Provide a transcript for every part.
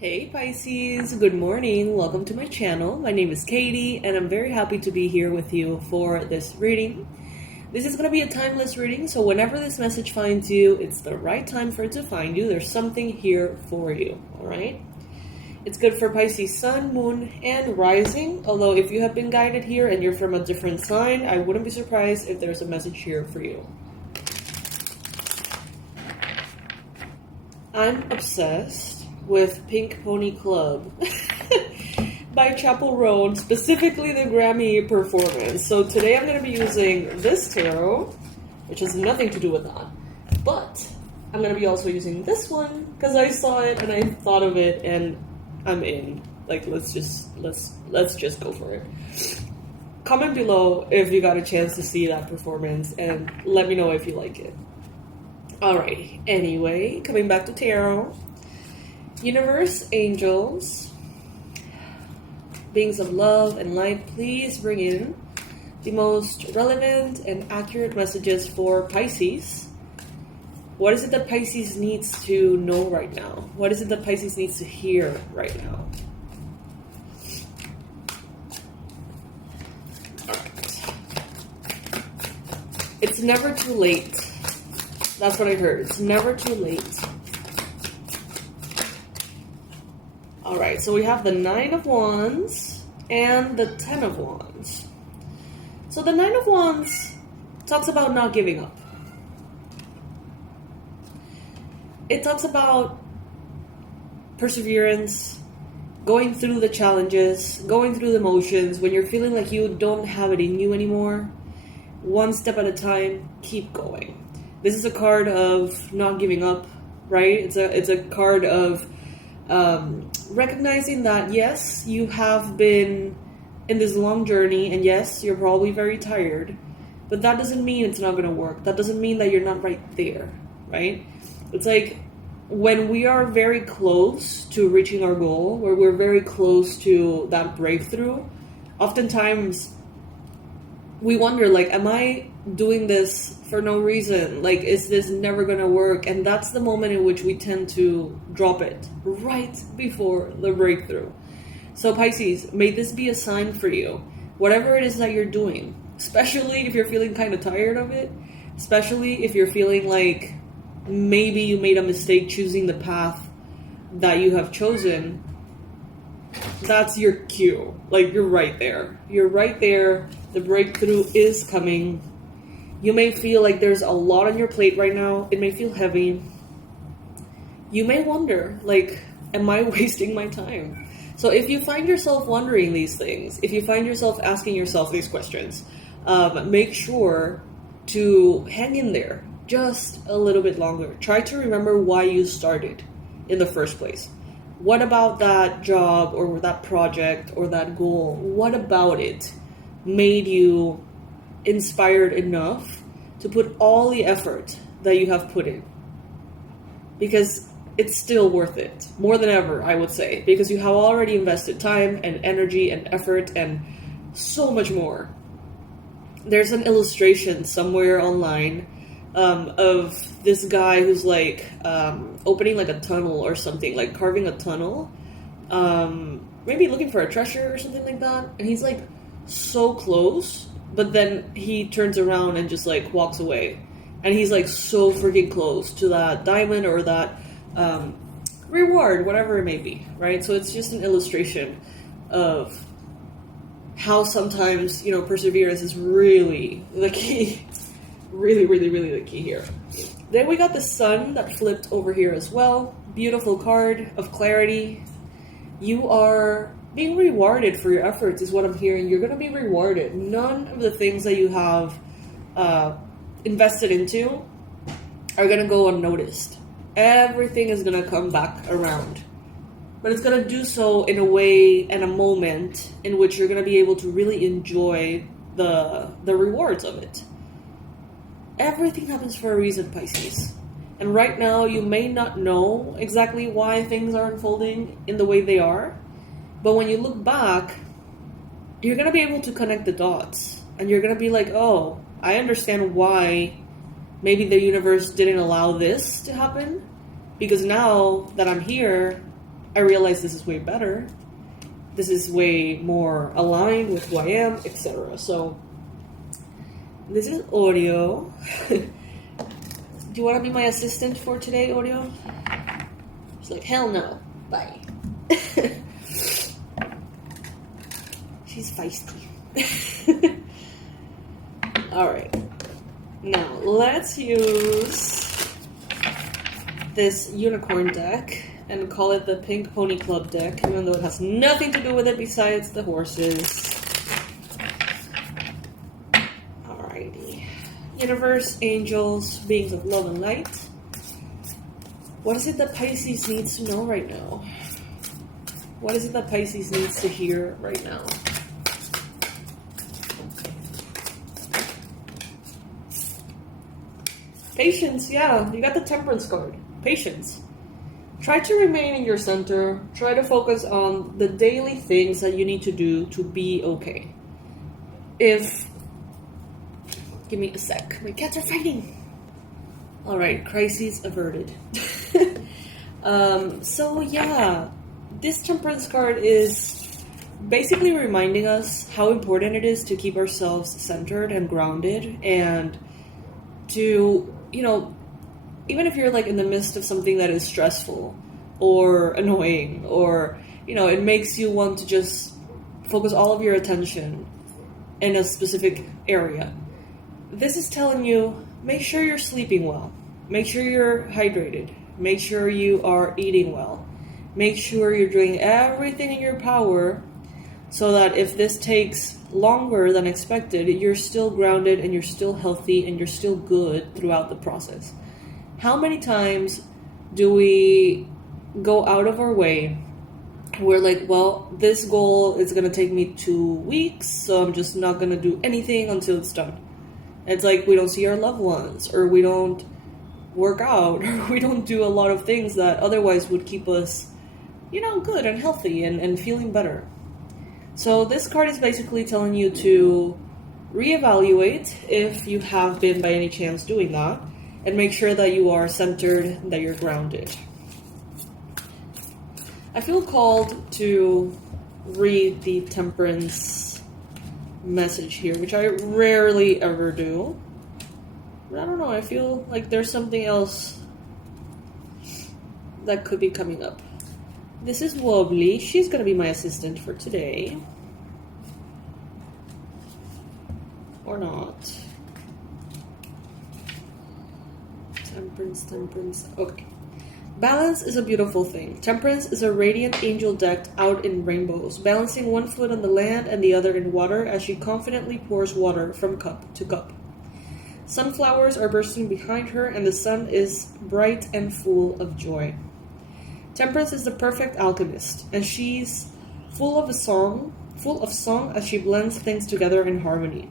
Hey Pisces, good morning. Welcome to my channel. My name is Katie and I'm very happy to be here with you for this reading. This is going to be a timeless reading, so whenever this message finds you, it's the right time for it to find you. There's something here for you, alright? It's good for Pisces sun, moon, and rising, although if you have been guided here and you're from a different sign, I wouldn't be surprised if there's a message here for you. I'm obsessed with Pink Pony Club by Chapel Roan, specifically the Grammy performance. So today I'm going to be using this tarot, which has nothing to do with that, but I'm going to be also using this one because I saw it and I thought of it and I'm in. Like, let's just go for it. Comment below if you got a chance to see that performance and let me know if you like it. Alrighty, anyway, coming back to tarot. Universe, angels, beings of love and light, please bring in the most relevant and accurate messages for Pisces. What is it that Pisces needs to know right now? What is it that Pisces needs to hear right now? Alright. It's never too late. That's what I heard. It's never too late. Alright, so we have the 9 of Wands and the 10 of Wands. So the 9 of Wands talks about not giving up. It talks about perseverance, going through the challenges, going through the motions. When you're feeling like you don't have it in you anymore, one step at a time, keep going. This is a card of not giving up, right? It's a card of recognizing that, yes, you have been in this long journey, and yes, you're probably very tired, but that doesn't mean it's not going to work. That doesn't mean that you're not right there, right? It's like when we are very close to reaching our goal, where we're very close to that breakthrough, oftentimes we wonder, like, am I doing this for no reason? Like, is this never gonna work? And that's the moment in which we tend to drop it right before the breakthrough. So Pisces, may this be a sign for you. Whatever it is that you're doing, especially if you're feeling kind of tired of it, especially if you're feeling like maybe you made a mistake choosing the path that you have chosen, that's your cue. Like, you're right there. You're right there. The breakthrough is coming. You may feel like there's a lot on your plate right now. It may feel heavy. You may wonder, like, am I wasting my time? So if you find yourself wondering these things, if you find yourself asking yourself these questions, make sure to hang in there just a little bit longer. Try to remember why you started in the first place. What about that job or that project or that goal? What about it made you inspired enough to put all the effort that you have put in? Because it's still worth it, more than ever, I would say, because you have already invested time and energy and effort and so much more. There's an illustration somewhere online of this guy who's like opening like a tunnel or something, like carving a tunnel, maybe looking for a treasure or something like that, and he's like so close, but then he turns around and just like walks away, and he's like so freaking close to that diamond or that reward, whatever it may be, right? So it's just an illustration of how sometimes, you know, perseverance is really the key. Really, really, really the key here. Then we got the sun that flipped over here as well. Beautiful card of clarity. You are being rewarded for your efforts is what I'm hearing. You're going to be rewarded. None of the things that you have invested into are going to go unnoticed. Everything is going to come back around. But it's going to do so in a way and a moment in which you're going to be able to really enjoy the rewards of it. Everything happens for a reason, Pisces. And right now, you may not know exactly why things are unfolding in the way they are. But when you look back, you're going to be able to connect the dots. And you're going to be like, oh, I understand why maybe the universe didn't allow this to happen. Because now that I'm here, I realize this is way better. This is way more aligned with who I am, etc. So, this is Audio. Do you want to be my assistant for today, Audio? She's like, hell no. Bye. She's feisty. Alright. Now, let's use this unicorn deck and call it the Pink Pony Club deck, even though it has nothing to do with it besides the horses. Alrighty. Universe, angels, beings of love and light. What is it that Pisces needs to know right now? What is it that Pisces needs to hear right now? Patience, yeah. You got the Temperance card. Patience. Try to remain in your center. Try to focus on the daily things that you need to do to be okay. Give me a sec. My cats are fighting. Alright, crises averted. So yeah, this Temperance card is basically reminding us how important it is to keep ourselves centered and grounded, and to, even if you're like in the midst of something that is stressful or annoying, or, it makes you want to just focus all of your attention in a specific area. This is telling you, make sure you're sleeping well. Make sure you're hydrated. Make sure you are eating well. Make sure you're doing everything in your power so that if this takes longer than expected, you're still grounded and you're still healthy and you're still good throughout the process. How many times do we go out of our way? We're like, well, this goal is going to take me 2 weeks, so I'm just not going to do anything until it's done. It's like we don't see our loved ones, or we don't work out, or we don't do a lot of things that otherwise would keep us, good and healthy and feeling better. So this card is basically telling you to reevaluate if you have been by any chance doing that, and make sure that you are centered, that you're grounded. I feel called to read the Temperance message here, which I rarely ever do. But I don't know, I feel like there's something else that could be coming up. This is Wobbly. She's going to be my assistant for today. Or not. Temperance. Okay. Balance is a beautiful thing. Temperance is a radiant angel decked out in rainbows, balancing one foot on the land and the other in water as she confidently pours water from cup to cup. Sunflowers are bursting behind her, and the sun is bright and full of joy. Temperance is the perfect alchemist, and she's full of song as she blends things together in harmony.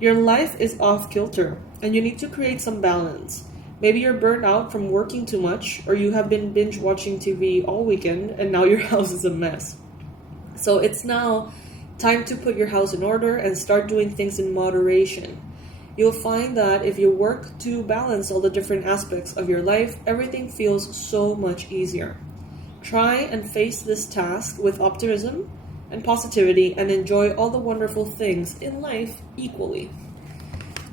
Your life is off kilter, and you need to create some balance. Maybe you're burnt out from working too much, or you have been binge watching TV all weekend, and now your house is a mess. So it's now time to put your house in order and start doing things in moderation. You'll find that if you work to balance all the different aspects of your life, everything feels so much easier. Try and face this task with optimism and positivity, and enjoy all the wonderful things in life equally.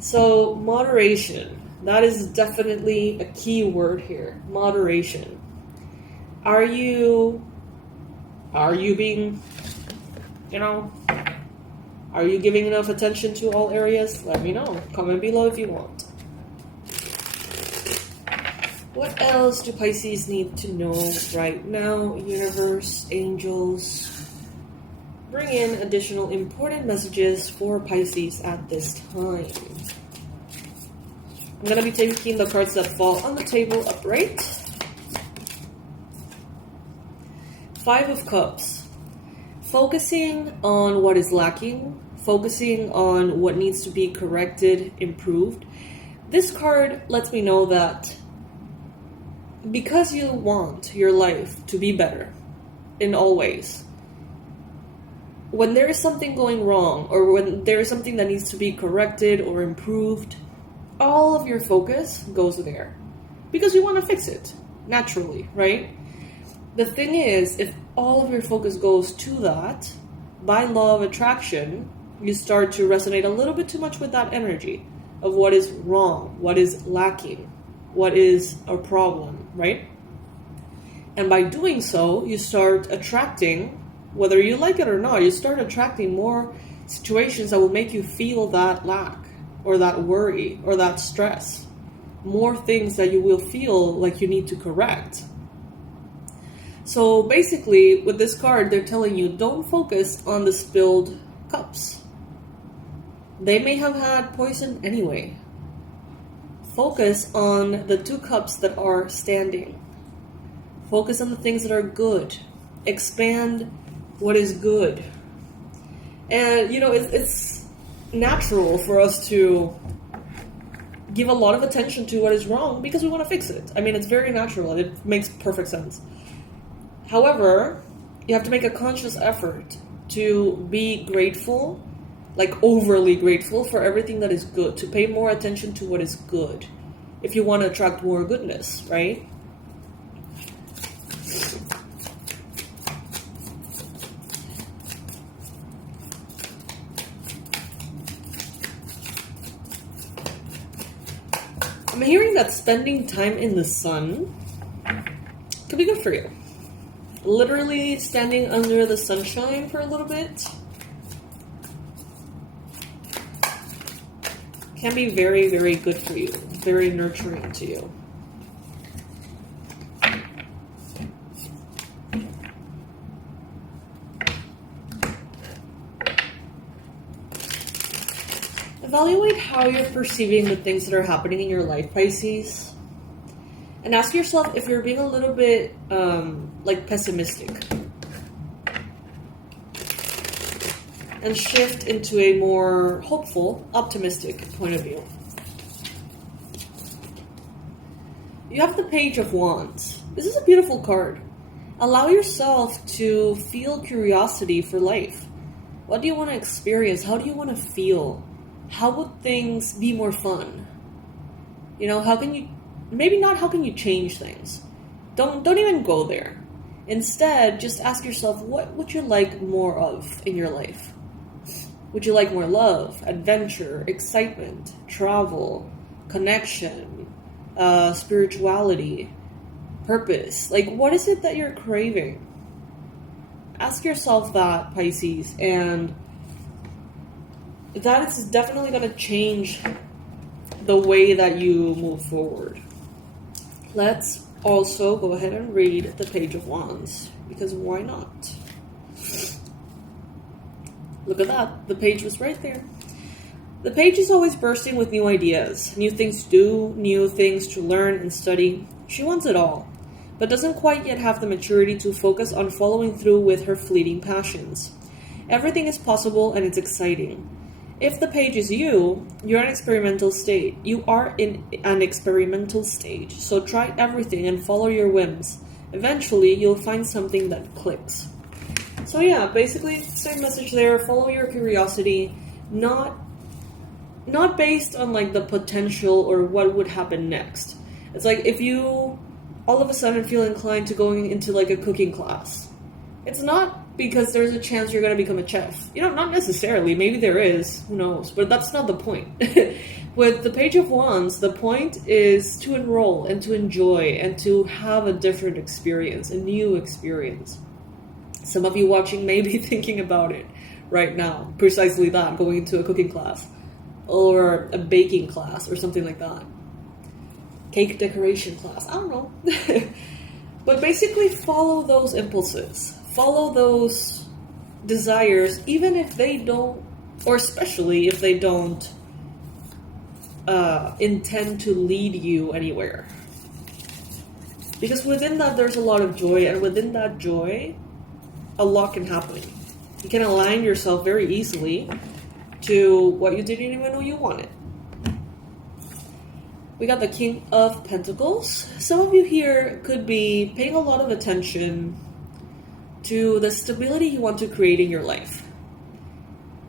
So, moderation. That is definitely a key word here. Moderation. Are you being, are you giving enough attention to all areas? Let me know. Comment below if you want. What else do Pisces need to know right now? Universe, angels. Bring in additional important messages for Pisces at this time. I'm going to be taking the cards that fall on the table upright. 5 of Cups. Focusing on what is lacking. Focusing on what needs to be corrected, improved. This card lets me know that because you want your life to be better in all ways, when there is something going wrong, or when there is something that needs to be corrected or improved, all of your focus goes there because you want to fix it naturally, right? the thing is, if all of your focus goes to that, by law of attraction, you start to resonate a little bit too much with that energy of what is wrong, what is lacking, what is a problem, right? And by doing so, you start attracting, whether you like it or not, you start attracting more situations that will make you feel that lack or that worry or that stress. More things that you will feel like you need to correct. So basically, with this card, they're telling you, don't focus on the spilled cups. They may have had poison anyway. Focus on the 2 cups that are standing. Focus on the things that are good. Expand what is good. And, it's natural for us to give a lot of attention to what is wrong because we want to fix it. I mean, it's very natural. It makes perfect sense. However, you have to make a conscious effort to be grateful, like overly grateful for everything that is good, to pay more attention to what is good if you want to attract more goodness, right? I'm hearing that spending time in the sun could be good for you. Literally standing under the sunshine for a little bit can be very, very good for you. Very nurturing to you. Evaluate how you're perceiving the things that are happening in your life, Pisces. And ask yourself if you're being a little bit, pessimistic. And shift into a more hopeful, optimistic point of view. You have the Page of Wands. This is a beautiful card. Allow yourself to feel curiosity for life. What do you want to experience? How do you want to feel? How would things be more fun? How can you... Maybe not how can you change things. Don't even go there. Instead, just ask yourself, what would you like more of in your life? Would you like more love, adventure, excitement, travel, connection, spirituality, purpose? Like, what is it that you're craving? Ask yourself that, Pisces, and that is definitely going to change the way that you move forward. Let's also go ahead and read the Page of Wands, because why not? Look at that. The page was right there. The page is always bursting with new ideas, new things to do, new things to learn and study. She wants it all, but doesn't quite yet have the maturity to focus on following through with her fleeting passions. Everything is possible and it's exciting. If the page is you're in an experimental state. You are in an experimental stage, so try everything and follow your whims. Eventually, you'll find something that clicks. So yeah, basically, same message there. Follow your curiosity, not based on like the potential or what would happen next. It's like if you all of a sudden feel inclined to going into like a cooking class, it's not because there's a chance you're going to become a chef. Not necessarily. Maybe there is. Who knows? But that's not the point. With the Page of Wands, the point is to enroll and to enjoy and to have a different experience, a new experience. Some of you watching may be thinking about it right now. Precisely that, going into a cooking class or a baking class or something like that. Cake decoration class. I don't know. But basically follow those impulses. Follow those desires, even if they don't, or especially if they don't intend to lead you anywhere. Because within that, there's a lot of joy, and within that joy, a lot can happen. You can align yourself very easily to what you didn't even know you wanted. We got the King of Pentacles. Some of you here could be paying a lot of attention to the stability you want to create in your life.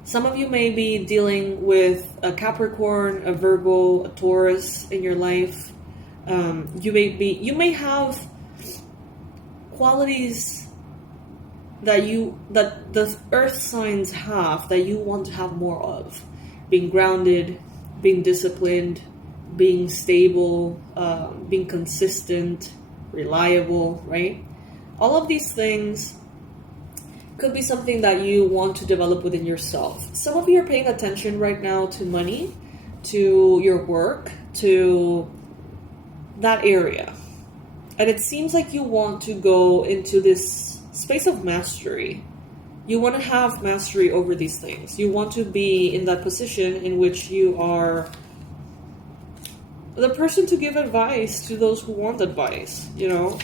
Some of you may be dealing with a Capricorn, a Virgo, a Taurus in your life. You may have qualities that the earth signs have that you want to have more of. Being grounded, being disciplined, being stable, being consistent, reliable, right? All of these things could be something that you want to develop within yourself. Some of you are paying attention right now to money, to your work, to that area. And it seems like you want to go into this space of mastery. You want to have mastery over these things. You want to be in that position in which you are the person to give advice to those who want advice,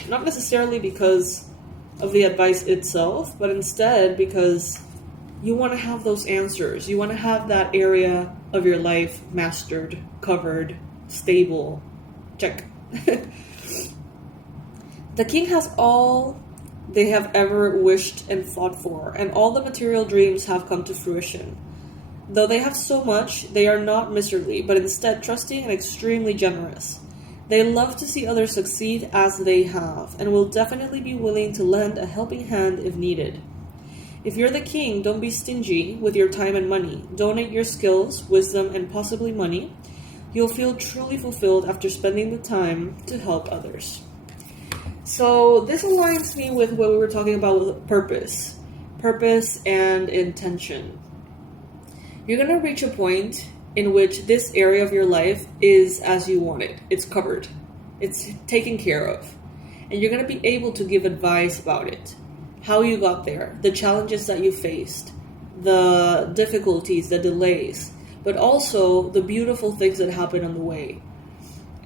not necessarily because of the advice itself, but instead because you want to have those answers. You want to have that area of your life mastered, covered, stable. Check. The king has all they have ever wished and fought for, and all the material dreams have come to fruition. Though they have so much, they are not miserly, but instead trusting and extremely generous. They love to see others succeed as they have, and will definitely be willing to lend a helping hand if needed. If you're the king, don't be stingy with your time and money. Donate your skills, wisdom, and possibly money. You'll feel truly fulfilled after spending the time to help others. So this aligns me with what we were talking about with purpose and intention. You're going to reach a point in which this area of your life is as you want it. It's covered. It's taken care of. And you're going to be able to give advice about it. How you got there, the challenges that you faced, the difficulties, the delays, but also the beautiful things that happen on the way.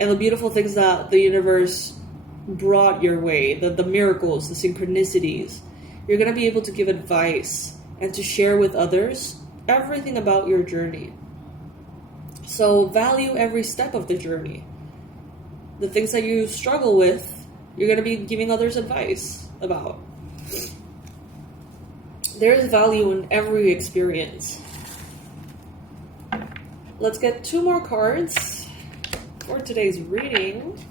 And the beautiful things that the universe brought your way, the miracles, the synchronicities. You're going to be able to give advice and to share with others everything about your journey. So value every step of the journey. The things that you struggle with, you're going to be giving others advice about. There's value in every experience. Let's get 2 more cards for today's reading.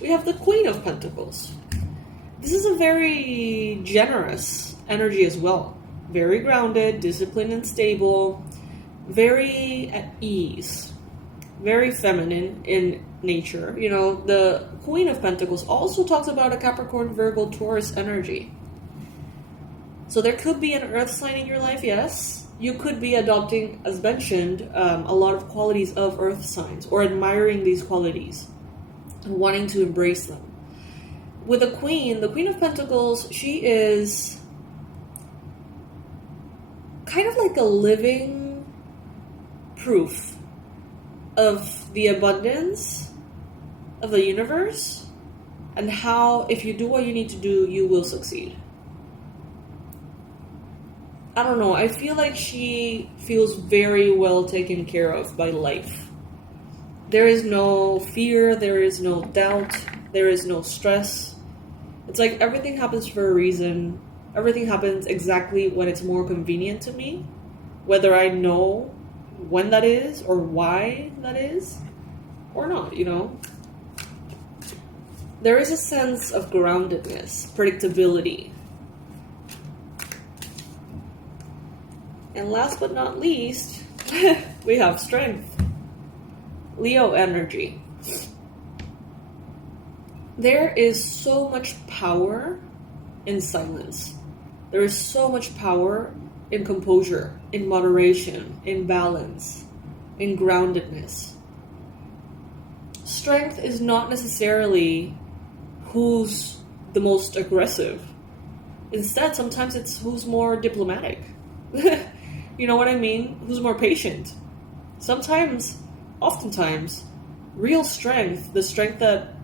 We have the Queen of Pentacles. This is a very generous energy as well. Very grounded, disciplined and stable. Very at ease. Very feminine in nature. The Queen of Pentacles also talks about a Capricorn, Virgo, Taurus energy. So there could be an earth sign in your life, yes. You could be adopting, as mentioned, a lot of qualities of earth signs or admiring these qualities. Wanting to embrace them. With the Queen of Pentacles, she is kind of like a living proof of the abundance of the universe and how if you do what you need to do, you will succeed. I don't know, I feel like she feels very well taken care of by life. There is no fear, there is no doubt, there is no stress. It's like everything happens for a reason. Everything happens exactly when it's more convenient to me. Whether I know when that is or why that is or not, There is a sense of groundedness, predictability. And last but not least, we have strength. Leo energy. There is so much power in silence. There is so much power in composure, in moderation, in balance, in groundedness. Strength is not necessarily who's the most aggressive. Instead, sometimes it's who's more diplomatic. You know what I mean? Who's more patient. Oftentimes, real strength, the strength that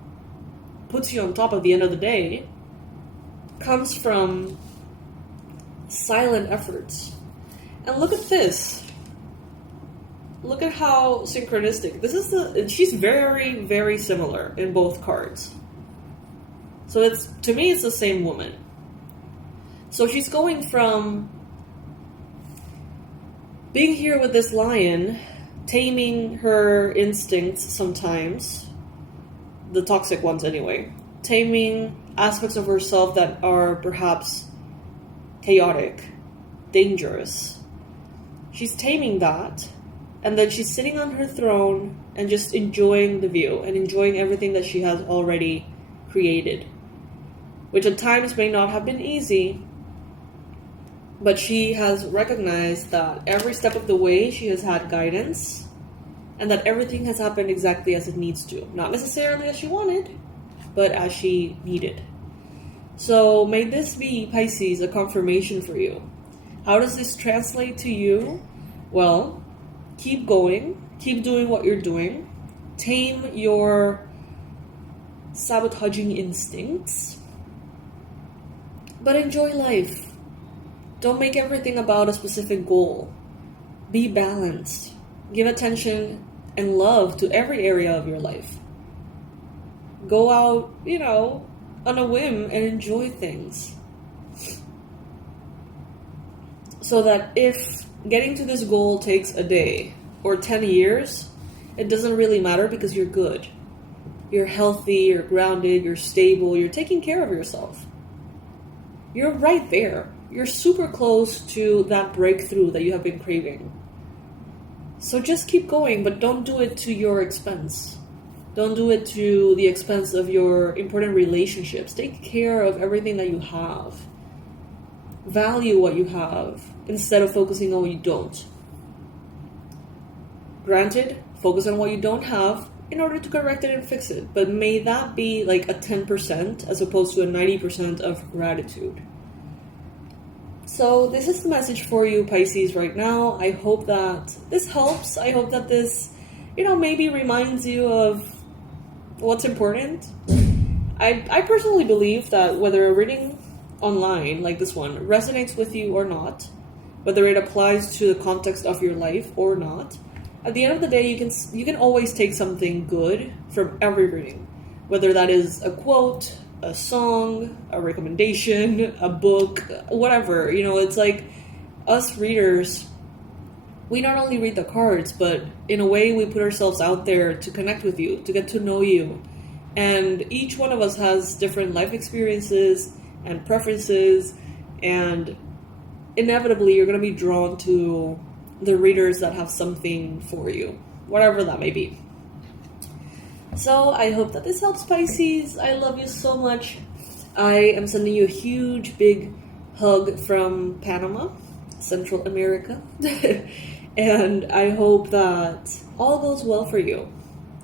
puts you on top at the end of the day, comes from silent efforts. And look at this. Look at how synchronistic. She's very, very similar in both cards. So to me, it's the same woman. So she's going from being here with this lion, taming her instincts sometimes, the toxic ones anyway, taming aspects of herself that are perhaps chaotic, dangerous. She's taming that, and then she's sitting on her throne and just enjoying the view and enjoying everything that she has already created, which at times may not have been easy, but she has recognized that every step of the way she has had guidance, and that everything has happened exactly as it needs to. Not necessarily as she wanted, but as she needed. So may this be, Pisces, a confirmation for you. How does this translate to you? Well, keep going. Keep doing what you're doing. Tame your sabotaging instincts. But enjoy life. Don't make everything about a specific goal. Be balanced. Give attention and love to every area of your life. Go out, on a whim and enjoy things. So that if getting to this goal takes a day or 10 years, it doesn't really matter because you're good. You're healthy, you're grounded, you're stable, you're taking care of yourself. You're right there. You're super close to that breakthrough that you have been craving. So just keep going, but don't do it to your expense. Don't do it to the expense of your important relationships. Take care of everything that you have. Value what you have instead of focusing on what you don't. Granted, focus on what you don't have in order to correct it and fix it. But may that be like a 10% as opposed to a 90% of gratitude. So this is the message for you, Pisces, right now. I hope that this helps. I hope that this, maybe reminds you of what's important. I personally believe that whether a reading online like this one resonates with you or not, whether it applies to the context of your life or not, at the end of the day, you can always take something good from every reading, whether that is a quote, a song, a recommendation, a book, whatever. It's like us readers, we not only read the cards, but in a way we put ourselves out there to connect with you, to get to know you. And each one of us has different life experiences and preferences, and inevitably you're going to be drawn to the readers that have something for you, whatever that may be. So I hope that this helps, Pisces. I love you so much. I am sending you a huge, big hug from Panama, Central America. And I hope that all goes well for you.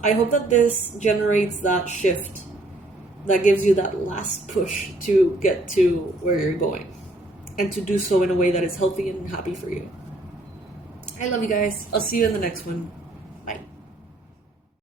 I hope that this generates that shift that gives you that last push to get to where you're going, and to do so in a way that is healthy and happy for you. I love you guys. I'll see you in the next one. Bye.